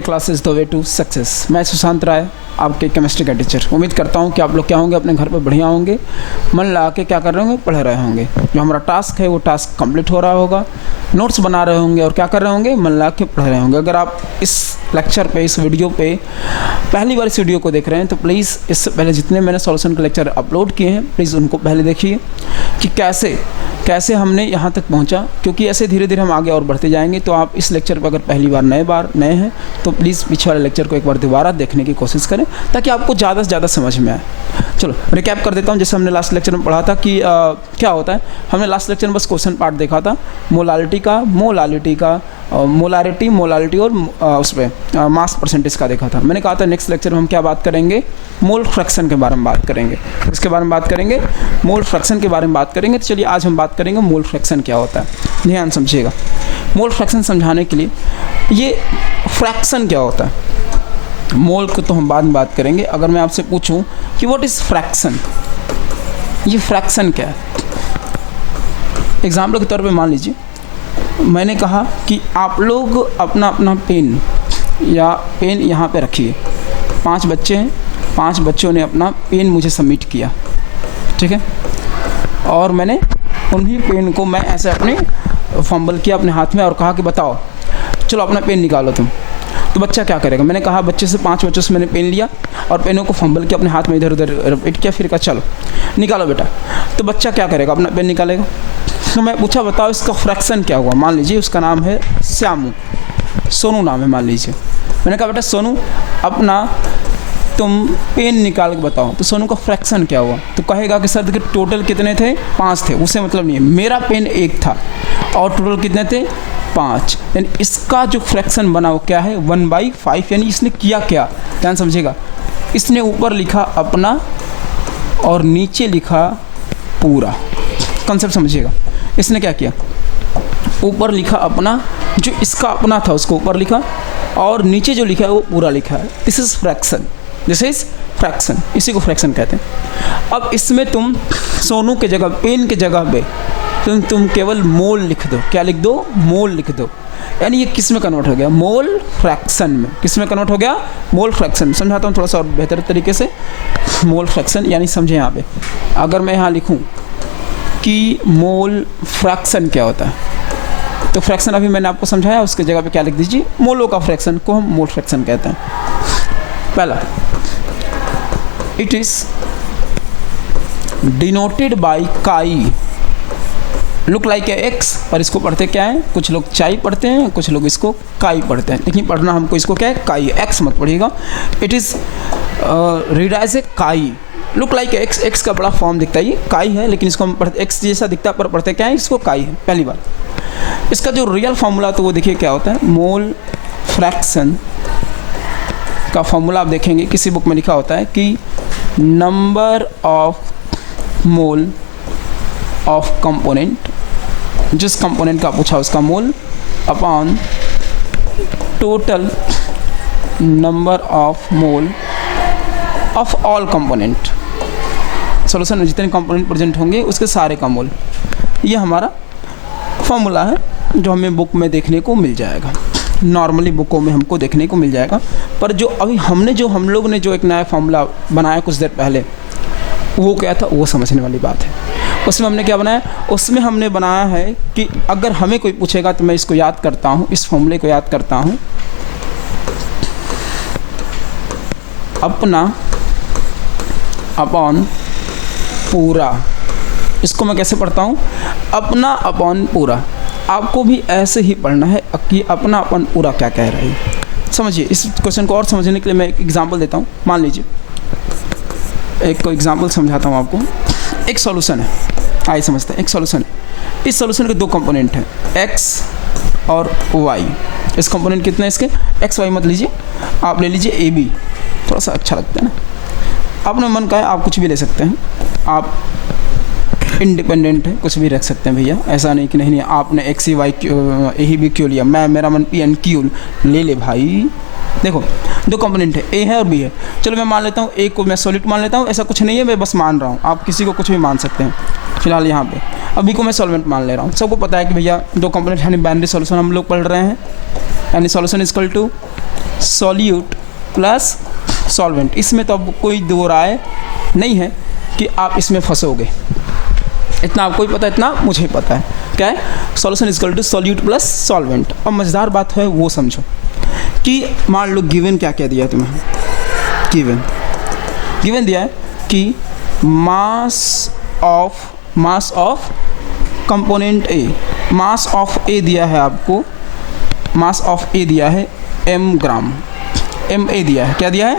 ये classes the way to success. मैं सुशांत राय, आपके केमिस्ट्री का टीचर। उम्मीद करता हूँ कि आप लोग क्या होंगे, अपने घर पे बढ़िया होंगे, मन लगा के क्या कर रहे होंगे, पढ़ रहे होंगे। जो हमारा टास्क है वो टास्क कंप्लीट हो रहा होगा, नोट्स बना रहे होंगे और क्या कर रहे होंगे, मन लगा के पढ़ रहे होंगे। अगर आप इस लेक्चर पे, इस वीडियो पे पहली बार इस वीडियो को देख रहे हैं तो प्लीज़ इससे पहले जितने मैंने सॉल्यूशन के लेक्चर अपलोड किए हैं प्लीज़ उनको पहले देखिए कि कैसे हमने यहाँ तक पहुँचा, क्योंकि ऐसे धीरे धीरे हम आगे और बढ़ते जाएंगे। तो आप इस लेक्चर पर अगर पहली बार नए हैं तो प्लीज़ पीछे वाले लेक्चर को एक बार दोबारा देखने की कोशिश करें ताकि आपको ज़्यादा से ज़्यादा समझ में आए। चलो रिकैप कर देता हूँ। जैसे हमने लास्ट लेक्चर में पढ़ा था कि क्या होता है, हमने लास्ट लेक्चर में बस क्वेश्चन पार्ट देखा था, मोलालिटी और उस पर मास परसेंटेज का देखा था। मैंने कहा था नेक्स्ट लेक्चर में हम क्या बात करेंगे, मोल फ्रैक्शन के बारे में बात करेंगे। इसके बारे में बात करेंगे, मोल फ्रैक्शन के बारे में बात करेंगे। तो चलिए आज हम बात करेंगे मोल फ्रैक्शन क्या होता है। ध्यान समझिएगा, मोल फ्रैक्शन समझाने के लिए ये फ्रैक्शन क्या होता है, मोल को तो हम बाद में बात करेंगे। अगर मैं आपसे पूछूं कि व्हाट इज़ फ्रैक्शन, ये फ्रैक्शन क्या है। एग्जाम्पल के तौर पे मान लीजिए मैंने कहा कि आप लोग अपना अपना पेन यहाँ पे रखिए। 5 बच्चे हैं, 5 बच्चों ने अपना पेन मुझे सबमिट किया, ठीक है। और मैंने उन्हीं पेन को मैं ऐसे अपने फंबल किया अपने हाथ में और कहा कि बताओ चलो अपना पेन निकालो तुम। तो बच्चा क्या करेगा, मैंने कहा 5 बच्चों से मैंने पेन लिया और पेनों को फंबल किया अपने हाथ में, इधर उधर रिपीट किया, फिर कहा चलो निकालो बेटा। तो बच्चा क्या करेगा, अपना पेन निकालेगा। तो मैं पूछा बताओ इसका फ्रैक्शन क्या हुआ। मान लीजिए उसका नाम है श्यामू, सोनू नाम है मान लीजिए। मैंने कहा बेटा सोनू अपना तुम पेन निकाल के बताओ। तो सोनू का फ्रैक्शन क्या हुआ, तो कहेगा कि सर देखिए टोटल कितने थे, 5 थे। उसे मतलब नहीं है, मेरा पेन 1 था और टोटल कितने थे, 5। यानी इसका जो फ्रैक्शन बना वो क्या है, 1/5। यानी इसने किया क्या, ध्यान समझिएगा, इसने ऊपर लिखा अपना और नीचे लिखा पूरा। कंसेप्ट समझिएगा, इसने क्या किया, ऊपर लिखा अपना, जो इसका अपना था उसको ऊपर लिखा और नीचे जो लिखा है वो पूरा लिखा है। दिस इज़ फ्रैक्शन, इसी को फ्रैक्शन कहते हैं। अब इसमें तुम सोनू के जगह, पेन के जगह पे तुम केवल मोल लिख दो। क्या लिख दो, मोल लिख दो। यानी ये किस में कन्वर्ट हो गया, मोल फ्रैक्शन में। किस में कन्वर्ट हो गया, मोल फ्रैक्शन। समझाता हूँ थोड़ा सा और बेहतर तरीके से। मोल फ्रैक्शन यानी समझे यहाँ पे, अगर मैं यहाँ लिखूँ कि मोल फ्रैक्शन क्या होता है, तो फ्रैक्शन अभी मैंने आपको समझाया, उसके जगह पे क्या लिख दीजिए, मोलों का फ्रैक्शन को हम मोल फ्रैक्शन कहते हैं। पहला, इट इज डिनोटेड बाय काई, लुक लाइक ए एक्स, पर इसको पढ़ते क्या है, कुछ लोग चाई पढ़ते हैं, कुछ लोग इसको काई पढ़ते हैं, लेकिन पढ़ना हमको इसको क्या है, काई, एक्स मत पढ़िएगा। It is read as a chi, look like x, x का बड़ा फॉर्म दिखता है, ये काई है, लेकिन इसको हम पढ़ते एक्स जैसा दिखता है पर पढ़ते क्या है, इसको काई है। पहली बार इसका जो रियल फॉर्मूला तो वो देखिए क्या होता है, मोल फ्रैक्शन का फॉर्मूला आप देखेंगे किसी बुक में लिखा होता है कि number of mole of component, जिस कंपोनेंट का पूछा उसका mole, upon total number of mole of all component. Solution में जितने कंपोनेंट प्रेजेंट होंगे उसके सारे का मोल। ये हमारा फॉर्मूला है जो हमें बुक में देखने को मिल जाएगा, नॉर्मली बुकों में हमको देखने को मिल जाएगा। पर जो अभी हम लोग ने जो एक नया फॉर्मूला बनाया कुछ देर पहले, वो क्या था, वो समझने वाली बात है। उसमें हमने क्या बनाया, उसमें हमने बनाया है कि अगर हमें कोई पूछेगा तो मैं इसको याद करता हूँ, इस फॉर्मूले को याद करता हूँ, अपना अपॉन पूरा। इसको मैं कैसे पढ़ता हूँ, अपना अपॉन पूरा। आपको भी ऐसे ही पढ़ना है कि अपना अपॉन पूरा क्या कह रहा है। समझिए, इस क्वेश्चन को और समझने के लिए मैं एक एग्जांपल देता हूँ। मान लीजिए एक को एग्जांपल समझाता हूँ आपको। एक सॉल्यूशन है, आइए समझते हैं। एक सॉल्यूशन है, इस सॉल्यूशन के 2 कंपोनेंट हैं, एक्स और वाई। इस कंपोनेंट कितने हैं इसके, एक्स वाई मत लीजिए, आप ले लीजिए ए बी, थोड़ा सा अच्छा लगता है ना। अपने मन का है, आप कुछ भी ले सकते हैं, आप इंडिपेंडेंट है, कुछ भी रख सकते हैं भैया। ऐसा नहीं कि नहीं आपने एक्स ही वाई ए ही बी क्यों लिया, मेरा मन पी एन क्यू ले ले भाई। देखो 2 कंपोनेंट है, ए है और बी है। चलो मैं मान लेता हूँ ए को मैं सॉलिड मान लेता हूँ, ऐसा कुछ नहीं है, मैं बस मान रहा हूँ, आप किसी को कुछ भी मान सकते हैं फिलहाल यहाँ पे। अब बी को मैं सॉल्वेंट मान ले रहा हूँ। सबको पता है कि भैया 2 कंपोनेंट यानी बाइनरी सॉल्यूशन हम लोग पढ़ रहे हैं, यानी solution equal to solute plus solvent. इसमें तो अब कोई दो राय नहीं है कि आप इसमें फंसोगे, इतना आपको ही पता है, इतना मुझे ही पता है। क्या है? Solution is equal to solute plus solvent. अब मज़ेदार बात है वो समझो कि मान लो गिवन क्या क्या दिया है तुम्हें, गिवन दिया है कि mass of component A, mass of A दिया है आपको, मास ऑफ ए दिया है m ग्राम, ma दिया है, क्या दिया है?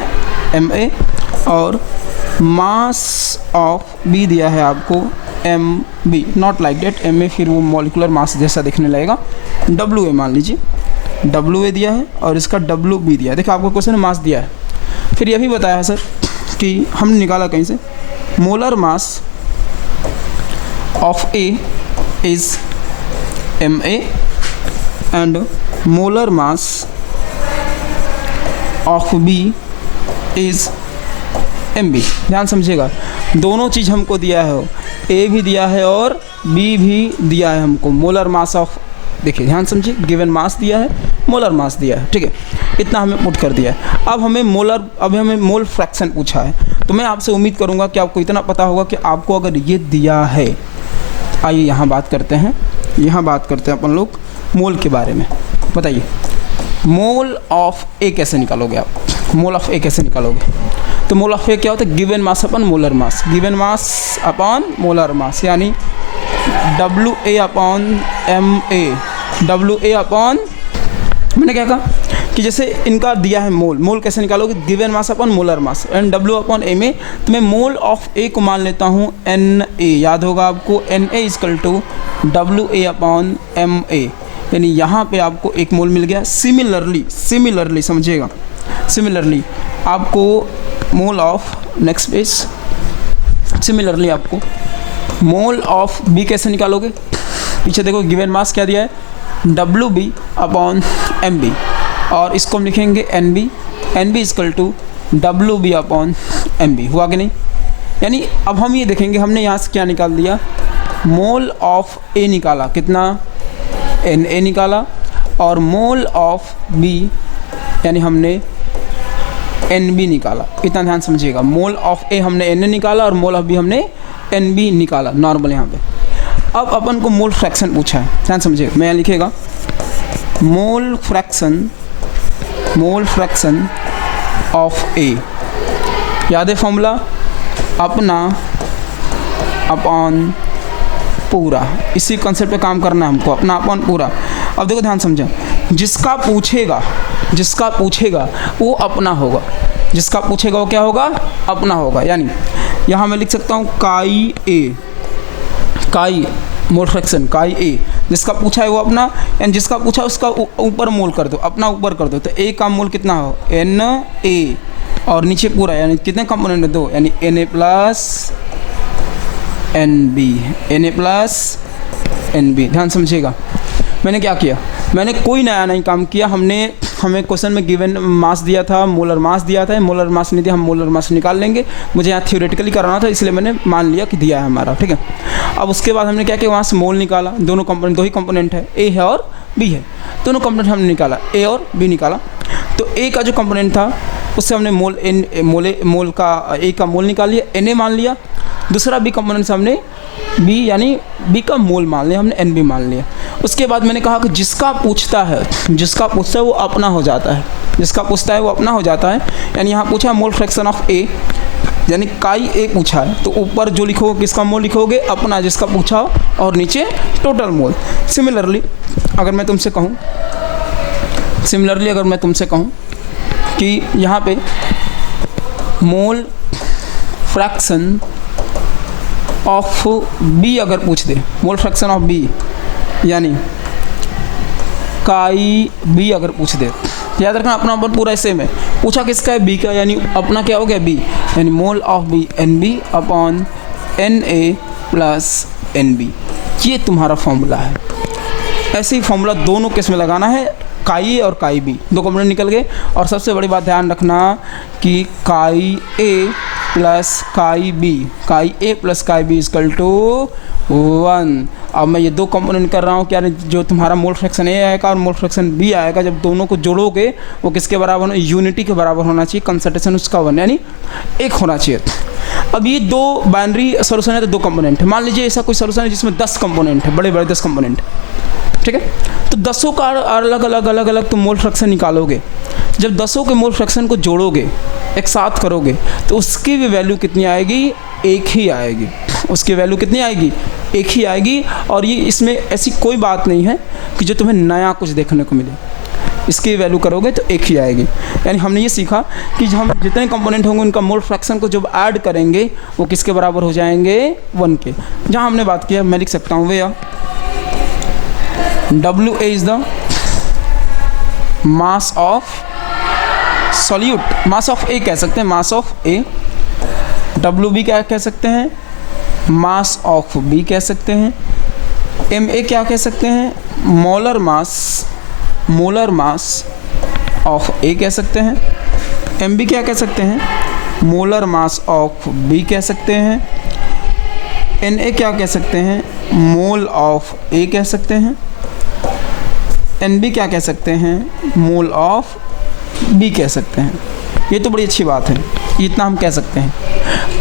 ma। और मास ऑफ b दिया है आपको mb, not like that ma फिर वो मॉलिकुलर मास जैसा दिखने लगेगा, wa मान लीजिए, wa दिया है और इसका wb दिया है। देखो आपको क्वेश्चन मास दिया है, फिर यह भी बताया है सर कि हमने निकाला कहीं से, molar mass of A is ma and molar mass of B is mb। ध्यान समझिएगा, दोनों चीज़ हमको दिया है, A भी दिया है और B भी दिया है हमको। मोलर मास ऑफ, देखिए ध्यान समझिए, गिवन मास दिया है, मोलर मास दिया है, ठीक है, इतना हमें पुट कर दिया है। अब हमें मोल फ्रैक्शन पूछा है, तो मैं आपसे उम्मीद करूंगा कि आपको इतना पता होगा कि आपको अगर ये दिया है, आइए यहाँ बात करते हैं, अपन लोग मोल के बारे में। बताइए मोल ऑफ ए कैसे निकालोगे आप, मोल ऑफ ए कैसे निकालोगे? तो मोल ऑफ ए क्या होता है? Given mass upon molar mass, given mass upon molar mass, यानी WA upon MA, WA upon, मैंने क्या कहा कि जैसे इनका दिया है मोल कैसे निकालोगे? Given mass upon molar mass and W upon MA। तो मैं मोल ऑफ ए को मान लेता हूँ NA, याद होगा आपको, NA equal to WA upon MA, यानी यहाँ पे आपको एक मोल मिल गया। सिमिलरली समझिएगा, सिमिलरली आपको mole of, next page, similarly आपको मोल ऑफ B कैसे निकालोगे? पीछे देखो गिवन मास क्या दिया है, WB अपॉन MB, और इसको हम लिखेंगे NB equal to WB upon MB। हुआ कि नहीं? यानी अब हम ये देखेंगे, हमने यहाँ से क्या निकाल दिया, मोल ऑफ A निकाला, कितना? Na निकाला, और मोल ऑफ B यानी हमने NB निकाला। इतना ध्यान समझिएगा, मोल ऑफ A हमने Na निकाला और मोल ऑफ B हमने NB निकाला, नॉर्मल यहाँ पे। अब अपन को मोल फ्रैक्शन पूछा है, ध्यान समझिएगा, मैं यहाँ लिखेगा मोल फ्रैक्शन ऑफ A, याद है फॉर्मूला, अपना अपॉन पूरा, इसी कंसेप्ट पे काम करना है हमको, अपना अपॉन पूरा। अब देखो ध्यान समझो, जिसका पूछेगा वो अपना होगा, जिसका पूछेगा वो क्या होगा? अपना होगा। यानी यहाँ मैं लिख सकता हूँ काई मोल फ्रैक्शन काई ए, जिसका पूछा है वो अपना, एंड जिसका पूछा उसका ऊपर मोल कर दो, अपना ऊपर कर दो, तो ए का मोल कितना हो? Na, और नीचे पूरा, यानी कितने कंपोनेंट है? दो, यानी Na प्लस NB। ध्यान समझिएगा, मैंने क्या किया, मैंने कोई नया नहीं काम किया, हमें क्वेश्चन में गिवन मास दिया था, मोलर मास दिया था, मोलर मास नहीं दिया, हम मोलर मास निकाल लेंगे, मुझे यहाँ थ्योरेटिकली कराना था, इसलिए मैंने मान लिया कि दिया है हमारा, ठीक है। अब उसके बाद हमने क्या किया, वहाँ से मोल निकाला, दोनों कंपोनेंट, दो ही कंपोनेंट है, A है और B है, दोनों कंपोनेंट हमने निकाला, A और B निकाला। तो A का जो कंपोनेंट था उससे हमने मोल का A का मोल निकाल लिया, Na मान लिया, दूसरा B कंपोनेंट से हमने B यानी B का मोल मान लिया, हमने NB मान लिया। उसके बाद मैंने कहा कि जिसका पूछता है वो अपना हो जाता है, यानी यहाँ पूछा मोल फ्रैक्शन ऑफ A, यानी काई A पूछा है, तो ऊपर जो लिखोगे किसका मोल लिखोगे? अपना, जिसका पूछा हो, और नीचे टोटल मोल। सिमिलरली अगर मैं तुमसे कहूँ कि यहाँ पे मोल फ्रैक्शन ऑफ B अगर पूछ दे, मोल फ्रैक्शन ऑफ B यानी काई B अगर पूछ दे, याद रखना अपना अपन पूरा सेम है, पूछा किसका है? B का, यानी अपना क्या हो गया? B, यानी mole of B NB upon Na plus NB। ये तुम्हारा फॉर्मूला है। ऐसे ही फॉर्मूला दोनों केस में लगाना है, काई A और काई B, दो कंपोनेंट निकल गए। और सबसे बड़ी बात ध्यान रखना कि chi A plus chi B equal to 1। अब मैं ये दो कंपोनेंट कर रहा हूँ, क्या जो तुम्हारा मोल फ्रैक्शन ए आएगा और मोल फ्रैक्शन बी आएगा, जब दोनों को जोड़ोगे वो किसके बराबर होना, यूनिटी के बराबर होना चाहिए, कंसंट्रेशन उसका 1 यानी 1 होना चाहिए। अब ये दो बाइनरी सोल्यूशन है तो दो कंपोनेंट है। मान लीजिए ऐसा कोई सोल्यूशन है जिसमें 10 कंपोनेंट है, बड़े बड़े 10 कंपोनेंट, ठीक है। तो 10 का अलग अलग तुम मोल फ्रैक्शन निकालोगे। जब 10 के मोल फ्रैक्शन को जोड़ोगे, एक साथ करोगे, तो उसकी भी वैल्यू कितनी आएगी, एक ही आएगी। उसकी वैल्यू कितनी आएगी, एक ही आएगी। और ये इसमें ऐसी कोई बात नहीं है कि जो तुम्हें नया कुछ देखने को मिले, इसकी वैल्यू करोगे तो एक ही आएगी। यानी हमने ये सीखा कि हम जितने कंपोनेंट होंगे उनका मोल फ्रैक्शन को जब ऐड करेंगे वो किसके बराबर हो जाएंगे, 1 के। जहाँ हमने बात किया मैं लिख सकता हूँ वे WA is the mass of solute, mass of A कह सकते हैं, मास ऑफ ए। WB क्या कह सकते हैं, मास ऑफ बी कह सकते हैं। MA क्या कह सकते हैं, मोलर मास ऑफ ए कह सकते हैं। MB क्या कह सकते हैं, मोलर मास ऑफ बी कह सकते हैं। NA क्या कह सकते हैं, मोल ऑफ ए कह सकते हैं। NB क्या कह सकते हैं, मोल ऑफ बी कह सकते हैं। ये तो बड़ी अच्छी बात है, इतना हम कह सकते हैं।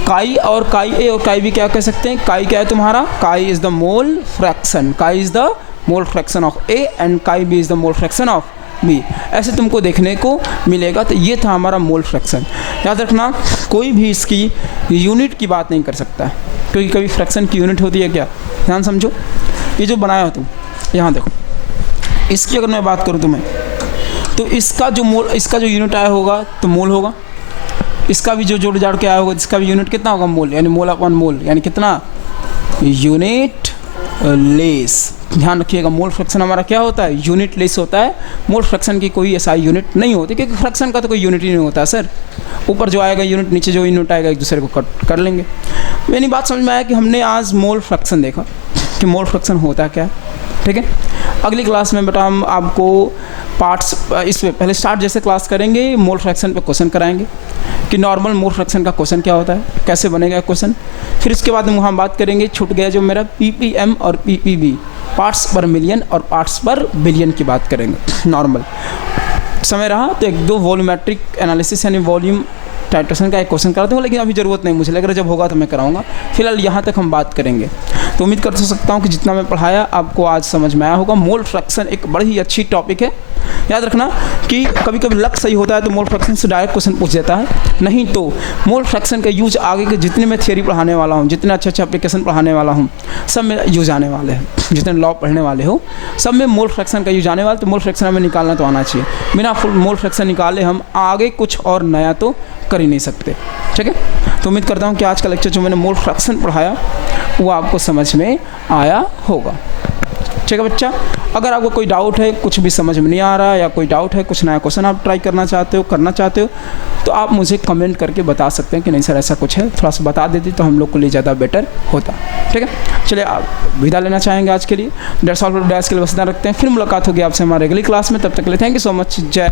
काई और काई ए और काई बी क्या कह सकते हैं, काई क्या है तुम्हारा, chi is the mole fraction, chi is the mole fraction of A and chi B is the mole fraction of B. ऐसे तुमको देखने को मिलेगा। तो ये था हमारा मोल फ्रैक्शन। याद रखना, कोई भी इसकी यूनिट की बात नहीं कर सकता है, क्योंकि कभी फ्रैक्शन की यूनिट होती है क्या, ध्यान समझो। ये जो बनाया हो तुम, यहाँ देखो, इसकी अगर मैं बात करूँ तुम्हें, तो इसका जो यूनिट आया होगा तो मोल होगा। इसका भी जो जोड़ जाड़ के आया होगा, इसका भी यूनिट कितना होगा, मोल, यानी मोल अपॉन मोल, यानी कितना, यूनिट लेस। ध्यान रखिएगा, मोल फ्रैक्शन हमारा क्या होता है, यूनिट लेस होता है। मोल फ्रैक्शन की कोई ऐसा यूनिट नहीं होती, क्योंकि फ्रैक्शन का तो कोई यूनिट ही नहीं होता सर। ऊपर जो आएगा यूनिट, नीचे जो यूनिट आएगा, एक दूसरे को कट कर लेंगे। मेरी बात समझ में आया कि हमने आज मोल फ्रैक्शन देखा कि मोल फ्रैक्शन होता क्या है, ठीक है। अगली क्लास में बेटा हम आपको पार्ट्स, इस पे पहले स्टार्ट जैसे क्लास करेंगे, मोल फ्रैक्शन पे क्वेश्चन कराएंगे कि नॉर्मल मोल फ्रैक्शन का क्वेश्चन क्या होता है, कैसे बनेगा क्वेश्चन। फिर इसके बाद हम बात करेंगे, छूट गया जो मेरा PPM और PPB, पार्ट्स पर मिलियन और पार्ट्स पर बिलियन की बात करेंगे। नॉर्मल समय रहा तो 1-2 वॉल्यूमेट्रिक एनालिसिस यानी वॉल्यूम टाइट्रेशन का एक क्वेश्चन कराता हूँ, लेकिन अभी ज़रूरत नहीं मुझे, लेकिन जब होगा तो मैं कराऊंगा। फिलहाल यहाँ तक हम बात करेंगे। तो उम्मीद कर सकता हूँ कि जितना मैं पढ़ाया आपको आज समझ में आया होगा। मोल फ्रैक्शन एक बड़ी ही अच्छी टॉपिक है। याद रखना कि कभी कभी लक सही होता है तो मोल फ्रैक्शन से डायरेक्ट क्वेश्चन पूछ देता है, नहीं तो मोल फ्रैक्शन का यूज आगे के जितने मैं थियरी पढ़ाने वाला हूँ, जितने अच्छे एप्लीकेशन पढ़ाने वाला हूँ, सब में यूज आने वाले हैं। जितने लॉ पढ़ने वाले हो सब में मोल फ्रैक्शन का यूज आने वाला। तो मोल फ्रैक्शन हमें निकालना तो आना चाहिए। बिना फुल मोल फ्रैक्शन निकाले हम आगे कुछ और नया तो कर ही नहीं सकते, ठीक है। तो उम्मीद करता हूँ कि आज का लेक्चर जो मैंने मोल फ्रैक्शन पढ़ाया वो आपको समझ में आया होगा, ठीक है बच्चा। अगर आपको कोई डाउट है, कुछ भी समझ में नहीं आ रहा या कोई डाउट है, कुछ नया क्वेश्चन आप ट्राई करना चाहते हो, तो आप मुझे कमेंट करके बता सकते हैं कि नहीं सर ऐसा कुछ है, थोड़ा सा बता देती तो हम लोग के लिए ज़्यादा बेटर होता, ठीक है। चलिए आप विदा लेना चाहेंगे आज के लिए। डेट्स ऑल फॉर टुडे, आज के लिए बस इतना रखते हैं। फिर मुलाकात होगी आपसे हमारे अगली क्लास में। तब तक के लिए थैंक यू सो मच। जय